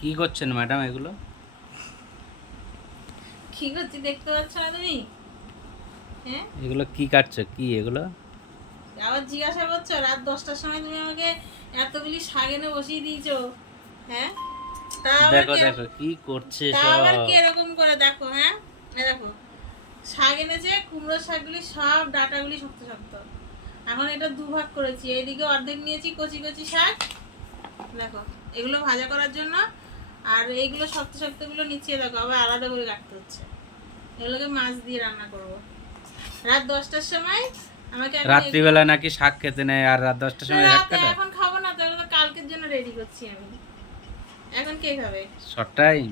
কি করছেন ম্যাডাম এগুলো? কি করছি দেখতে পাচ্ছ না তুমি? হ্যাঁ? এগুলো কি কাটছো? কি এগুলো? আবার জিজ্ঞাসা করছ রাত দশটার সময় তুমি আমাকে এতগুলি শাক এনে বসিয়ে দিয়েছ হ্যাঁ? দেখো দেখো কি করছে সব? আবার কি এরকম করে দেখো হ্যাঁ? দেখো শাক এনেছে কুমড়ো শাকগুলি সব ডাটাগুলি শক্ত শক্ত। এখন এটা দুভাগ করেছি এইদিকে অর্ধেক নিয়েছি কচি কচি শাক। দেখো এগুলো ভাজা করার জন্য আর এইগুলো শক্ত শক্তগুলো নিচে দেখো আবার আলাদা করে কাটতে হচ্ছে। এগুলোকে মাছ দিয়ে রান্না করব। রাত দশটার সময় আমাকে রাত্রিবেলা নাকি শাক খেতে নেয় আর রাত দশটার সময় শাক কাটা এখন খাব না তো কালকের জন্য রেডি করছি আমি। এখন কে খাবে? শর্ট টাইম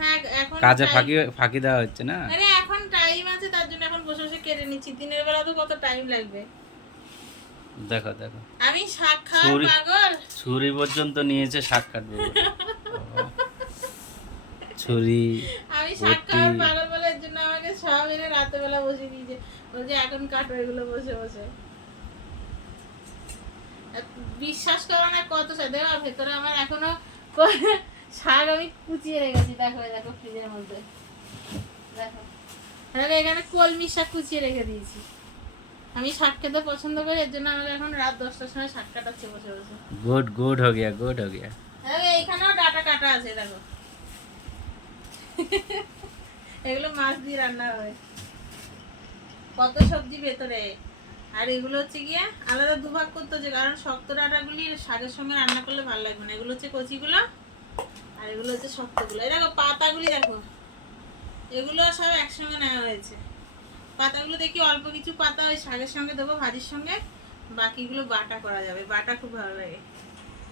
হ্যাঁ এখন কাজে ফাঁকি ফাঁকি দেওয়া হচ্ছে না? আরে এখন টাইম আছে তার জন্য এখন বসে বসে কেটে নিচ্ছি। দিনের বেলা তো কত টাইম লাগবে। দেখো দেখো। আমি শাক খাওয়ার পাগল। ছুরি পর্যন্ত নিয়েছে শাক কাটবে। ছুরি আমি শাক। খাওয়ার পাগল বলে এর জন্য আমাকে সব এনে রাতে বেলা বসে দিয়েছে। বলছে এখন কাটো এগুলো বসে বসে। বিশ্বাস করো না কত দেখো ভেতরে আমার এখনও শাক আমি কুচিয়ে রেখেছি। দেখো দেখো ফ্রিজের মধ্যে। দেখো। দেখো এখানে কলমি শাক কুচিয়ে রেখে দিয়েছি। আমি শাক খেতে পছন্দ করি এর জন্য আমাকে এখন রাত দশটার সময় শাক কাটাচ্ছে বসে বসে। গুড গুড হো গিয়া গুড হো গিয়া। এইখানেও ডাটা কাটা আছে দেখো। এগুলো মাছ দিয়ে রান্না হয়। কত সবজি ভেতরে। আর এগুলো হচ্ছে গিয়ে আলাদা দুভাগ করতে হচ্ছে, কারণ শক্ত ডাটাগুলি শাকের সঙ্গে রান্না করলে ভালো লাগবে না। এগুলো হচ্ছে কচিগুলো, আর এগুলো হচ্ছে শক্তগুলো। এই দেখো পাতাগুলি দেখো। এগুলো সব একসঙ্গে নেওয়া হয়েছে। পাতাগুলো দেখি অল্প কিছু পাতা ওই শাকের সঙ্গে দেবো, ভাজির সঙ্গে। বাকিগুলো বাটা করা যাবে। বাটা খুব ভালো লাগে।